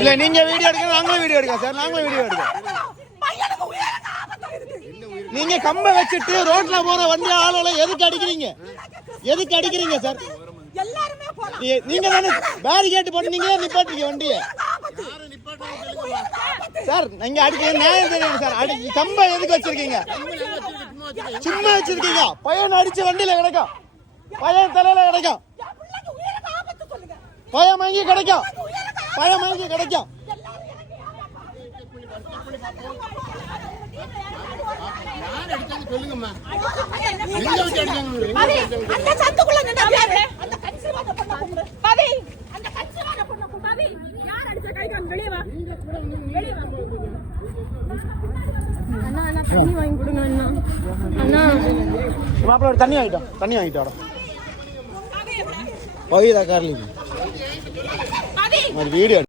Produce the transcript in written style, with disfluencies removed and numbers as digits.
இல்ல நீங்க வீடியோ எடுக்க நாங்களும் வீடியோ எடுக்க சார் நாங்களும் வீடியோ எடுக்க நீங்க கம்ப வச்சிட்டு ரோட்ல போற வண்டி ஆளோல எதுக்கு அடிக்கிறீங்க சார் நீங்க தானே பேரிகேட் போட்டு நீங்க நிப்பாட்டுறீங்க வண்டியை சார் நீங்க அடிக்க நியாயம் தெரியும் சார் அடி கம்ப எதுக்கு வச்சிருக்கீங்க சும்மா வச்சிருக்கீங்க பையன் அடிச்சு வண்டியில கிடக்கும் பையன் தலையில கிடக்கும் பயம் வாங்கி கிடைக்கும் மாப்பிள்ள தண்ணி வாங்கிட்டோம் வீடியோ